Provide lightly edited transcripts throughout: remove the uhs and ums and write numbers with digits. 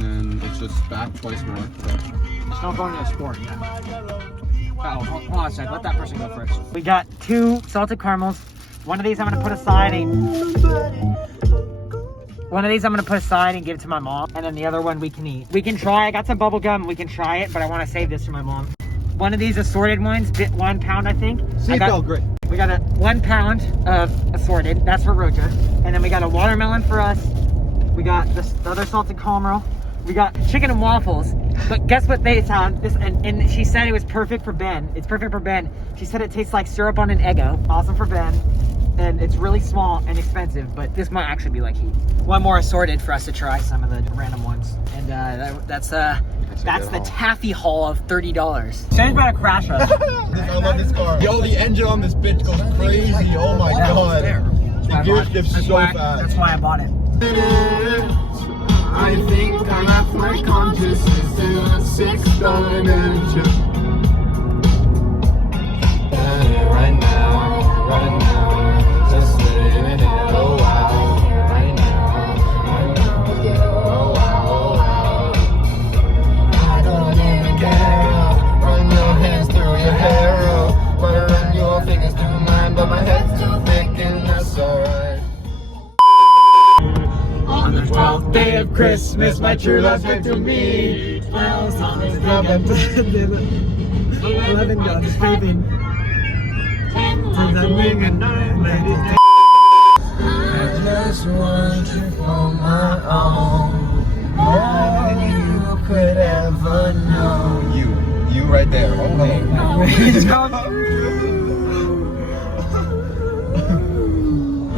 And it's just back twice more. It's not going to a sport yet. Oh, hold on a sec. Let that person go first. We got 2 salted caramels. One of these I'm gonna put aside and give it to my mom. And then the other one we can eat. We can try. I got some bubble gum. We can try it, but I want to save this for my mom. One of these assorted ones, 1 pound, I think. See, it felt great. We got a 1 pound of assorted. That's for Roger. And then we got a watermelon for us. We got the other salted caramel. We got chicken and waffles. But guess what they found? This and she said it was perfect for Ben. It's perfect for Ben. She said it tastes like syrup on an Eggo. Awesome for Ben. And it's really small and expensive, but this might actually be like heat. One more assorted for us to try some of the random ones. And that's the taffy haul of $30. Sam's about to crash us. I love this car. Yo, the engine on this bitch goes crazy. Oh my god. The gear shifts so fast. That's why I bought it. I think I left my consciousness in a $6 miniature. Right now, just living it. Oh wow, right now, oh wow. I don't even care. Run your hands through your hair, but run your fingers through mine. But my head's too thick and that's alright. On the 12th day of Christmas, my true love said to me, 11 guns paving. I just want you for my own. All you could ever know. You right there. Oh my. He's coming.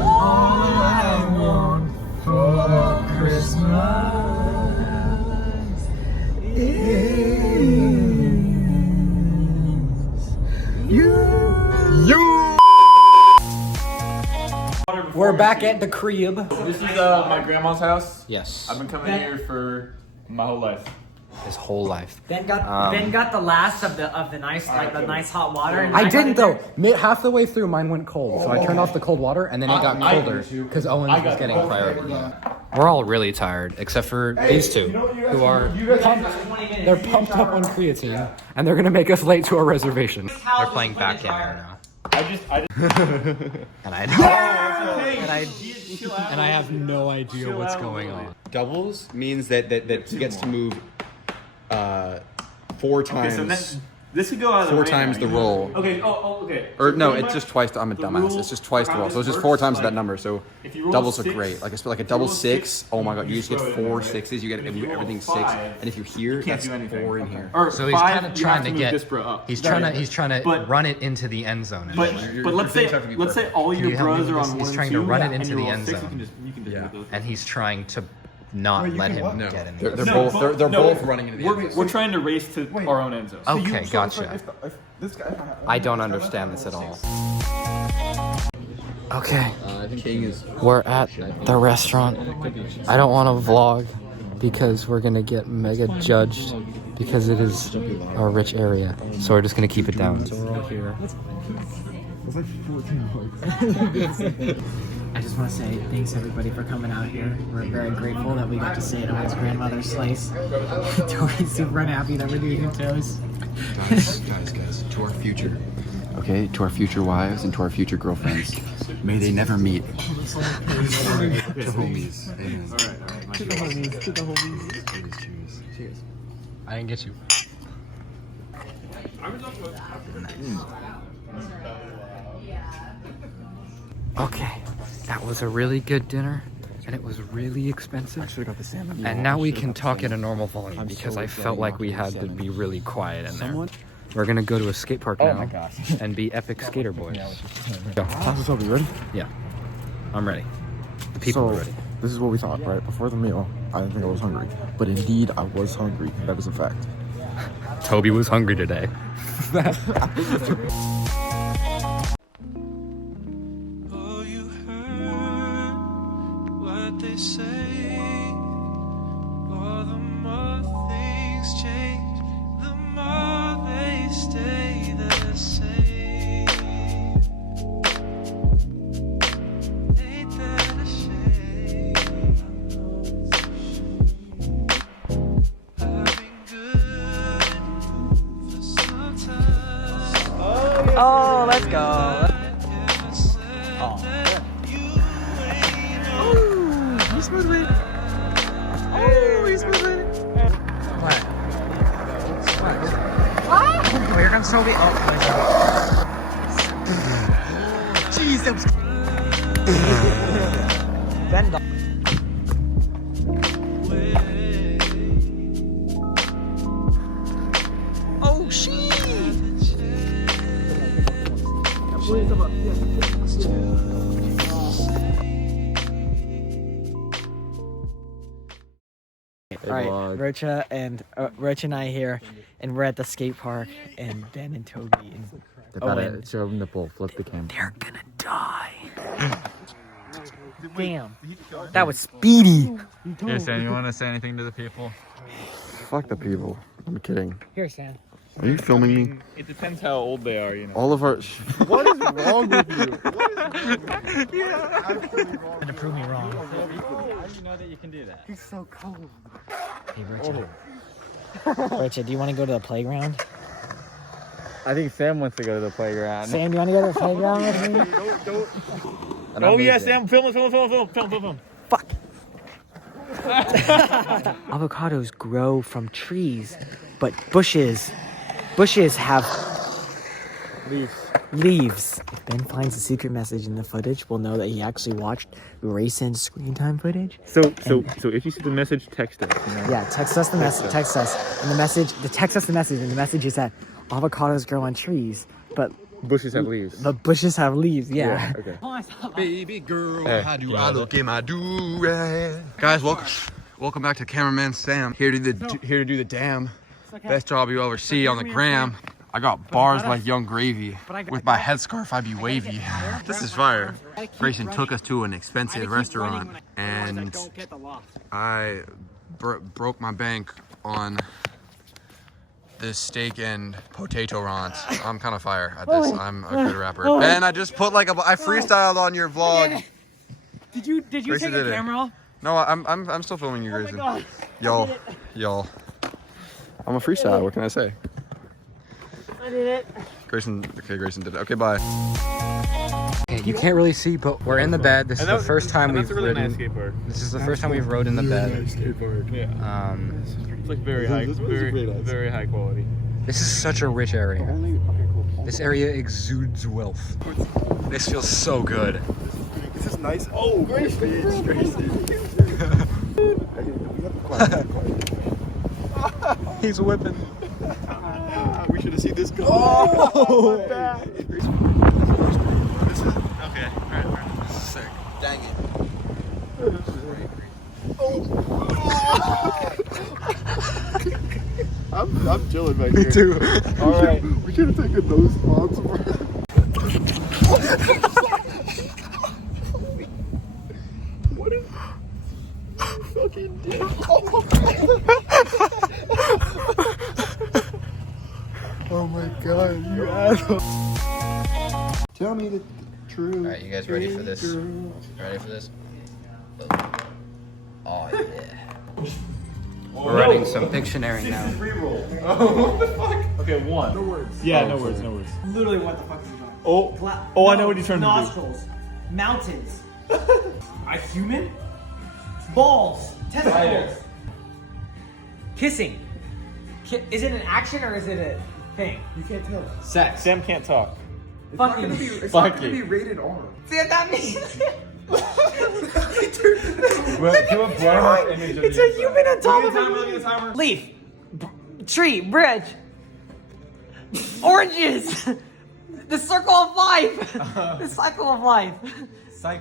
All I want for Christmas is you. We're back at the crib. This is my grandma's house. Yes. I've been coming here for my whole life. His whole life. Ben got the last of the nice nice hot water. And I didn't though. Half the way through, mine went cold, so I turned off the cold water, and then it got colder because Owen was getting priority. We're all really tired, except for these two, who are pumped. They're pumped up on creatine, and they're gonna make us late to our reservation. They're playing backgammon now. And I have no idea what's going on. Doubles means that he gets to move 4 times. Okay, so this could go out of the 4 times the roll. Okay. Okay. Or no, it's just twice. I'm a dumbass. It's just twice the roll. So it's just 4 times that number. So doubles are great. Like a double 6. Oh my god, you just get 4 6s. You get everything 6. And if you hear, that's 4 in here. So he's kind of trying to get. He's trying to run it into the end zone. But let's say all your bros are on 1 and 2. He's trying to run it into the end zone. You can just and he's trying to not let him get in there. They're both running into the end zone. We're trying to race to our own end zone. Okay, gotcha. I don't understand this at all. Okay, we're at the restaurant. I don't want to vlog because we're gonna get mega judged because it is a rich area. So we're just gonna keep it down. So we're all here. It's like 14 hours. I just want to say thanks everybody for coming out here. We're very grateful that we got to stay at Owen's grandmother's slice. Toby's super unhappy that we're doing toast. Guys, to our future. Okay, to our future wives and to our future girlfriends. May they never meet. To homies. Amen. Alright. To the homies. Cheers. I didn't get you. Okay, that was a really good dinner, and it was really expensive. I should have got the salmon. And now we can talk at a normal volume because I felt like we had to be really quiet in there. We're gonna go to a skate park now and be epic skater boys. How's this, ready? Yeah, I'm ready. The people are ready. This is what we thought, right? Before the meal, I didn't think I was hungry. But indeed, I was hungry. That is a fact. Toby was hungry today. Oh, you heard what they say. Oh, the more things change, the more they stay the same. Oh, let's go. Oh. Oh, he's smooth with it. Oh, he's smooth with it. What? Oh, here comes Toby. Oh, jeez, that was. Bend off. Oh, shit. All right, Rocha and I here, and we're at the skate park, and Ben and Toby and Owen. Show nipple, flip the camera. They're gonna die. Damn, that was speedy. Here, Sam, you want to say anything to the people? Fuck the people. I'm kidding. Here, Sam. Are you filming me? It depends how old they are, you know. All of our. What is wrong with you? To prove me wrong. How do you know that you can do that? He's so cold. Hey, Rocha. Rocha, do you want to go to the playground? I think Sam wants to go to the playground. Sam, do you want to go to the playground with me? Oh yeah, Sam, film. Fuck. Avocados grow from trees, but bushes have leaves. If Ben finds a secret message in the footage, we'll know that he actually watched Grayson's screen time footage. So if you see the message, text us. You know? Yeah, text us the message. Text us, and the message is that avocados grow on trees, but Bushes have leaves. the bushes have leaves. Yeah. Okay. Baby girl, Hey. how do I look in my do-rag? Guys, welcome back to Cameraman Sam. Here to do the damn best job you'll ever see on the gram. I got bars like Young Gravy. With my headscarf, I be wavy. This is fire. Grayson took us to an expensive restaurant, and I broke my bank on this steak and potato rant. I'm kind of fire at this. I'm a good rapper. Ben, I just put I freestyled on your vlog. Did you Grayson take a did it. camera off? No, I'm still filming you, Grayson. God. Y'all. I'm a freestyle. What can I say? I did it. Grayson did it. Okay, bye. Okay, you can't really see, but we're in the bed. This is the first time we've really ridden. nice skateboard. This is the first time we've rode in the bed. Yeah. It's like very high, very high quality. This is such a rich area. This area exudes wealth. This feels so good. This is nice. Oh, Grayson. He's whipping. We should have seen this go. Oh, my bad. Okay. Alright. Sick. Dang it. I'm chilling back here. Me too. All right. We should have taken those spots. What is fucking dick? Oh my god, you asshole. Tell me the truth. All right, you guys ready for this? Ready for this? Oh yeah. We're writing some pictionary now. Okay, one. No words. Yeah, no words. Literally, what the fuck is he doing? Oh, I know what he's trying to do. Nostrils, mountains, a human, balls, testicles, kissing. Is it an action or is it a thing? You can't tell. Sex. Sam can't talk. Fucking. It's not gonna be rated R. See what that means? It's a human on top of a leaf, tree, bridge, oranges, the circle of life, the cycle of life. Time.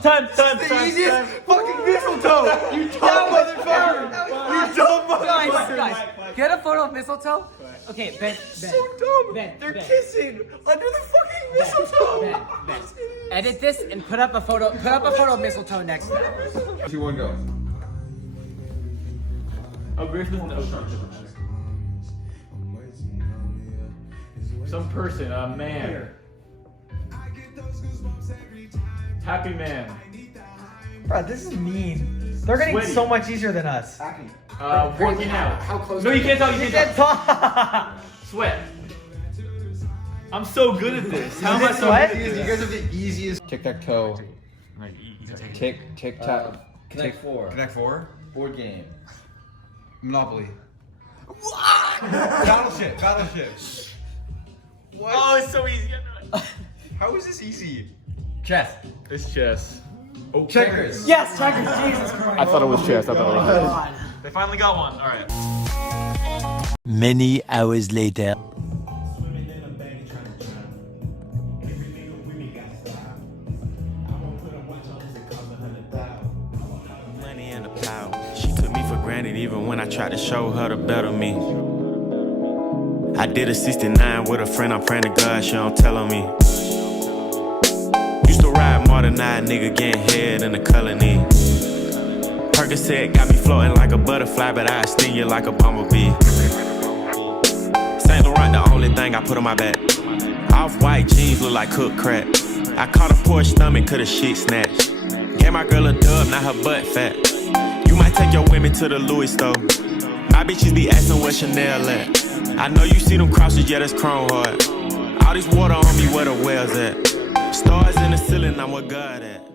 Fucking mistletoe. You dumb motherfucker. You dumb motherfucker. Guys, get a photo of mistletoe. Okay, Ben. So dumb. They're kissing under the fucking mistletoe. Ben. Edit this and put up a photo. Put up a photo of mistletoe next to it. 2, 1, go. Oh, Grace doesn't know. Some person, a man. Happy man. Bro, this is mean. They're getting Sweaty. so much easier than us. Working out. How close? No, you can't talk. You can't talk. Talk. Sweat. I'm so good at this. How am I so What? You guys have the easiest. Tic-tac-toe. Tic-tac. Connect 4. Connect 4? Board game. Monopoly. Battleship. What? Oh, it's so easy. How is this easy? Chess. It's chess. Oh, Checkers. Yes, checkers. Jesus Christ. I thought it was chess. God. They finally got one. All right. Many hours later. Money and the power. She took me for granted even when I tried to show her the better me. I did a 69 with a friend, I'm praying to God she don't tell on me. Used to ride more than I, nigga getting head in the colony. Percocet got me floating like a butterfly, but I sting you like a bumblebee. Saint Laurent the only thing I put on my back. Off-white jeans look like cooked crack. I caught a poor stomach, could have shit snatched. Gave my girl a dub, now her butt fat. You might take your women to the Louis store. My bitches be asking where Chanel at. I know you see them crosses, yeah, that's chrome hard. All this water on me, where the wells at. Stars in the ceiling, I'm where God at.